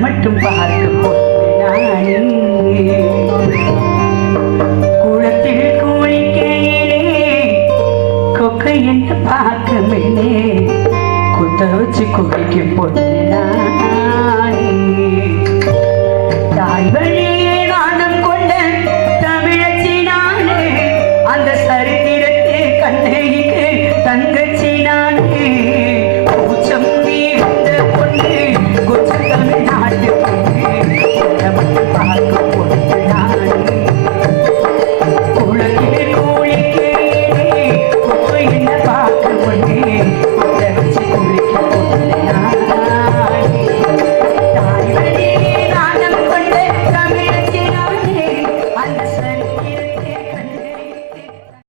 மட்டும் பார்க்க குளத்தில் குளிக்கையிலே கொக்கை என்று பார்க்க முன்னே குத்த வச்சு குளிக்கும் பொண்ணு தாய் வழியே நாணம் கொண்ட தமிழச்சி நானே அந்த சரித்திரத்தை கண்ணகிக்கு தங்க